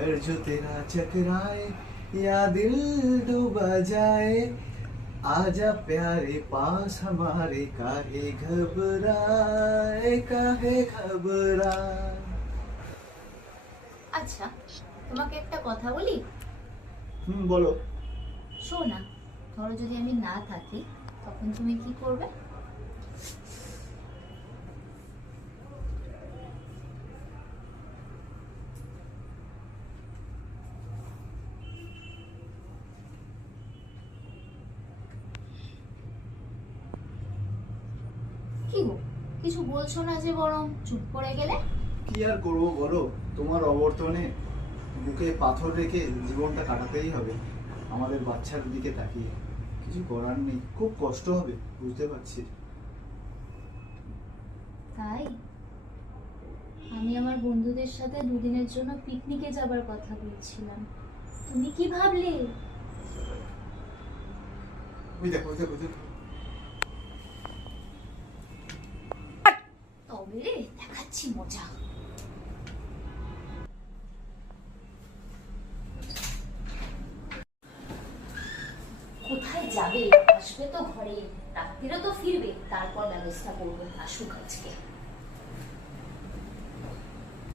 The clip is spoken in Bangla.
घर जो तेरा चकराए या दिल डूबा जाए आजा प्यारे पास हमारे काहे घबराए। আচ্ছা, তোমাকে একটা কথা বলি। বলো। শোনা, ধরো যদি আমি না থাকি তখন তুমি কি করবে? কি গো, কিছু বলছো না যে, বরং চুপ করে গেলে? কি আর করবো বলো, তোমার অবর্তনে বুকে পাথর রেখে জীবনটা কাটাতেই হবে আমাদের বাচ্চার দিকে তাকিয়ে। কিছু করার নেই, খুব কষ্ট হবে বুঝতে পারছি। তাই আমি আমার বন্ধুদের সাথে দুদিনের জন্য পিকনিকে যাবার কথা বলছিলাম, তুমি কি ভাবলে? ওই দেখো ওই দেখো, তবে রে, দেখাচ্ছি মজা। কোথায় যাবে? আসবে তো ঘরে, রাত্রিরে তো ফিরবে, তারপর ব্যবস্থা করবো। আসুক আজকে।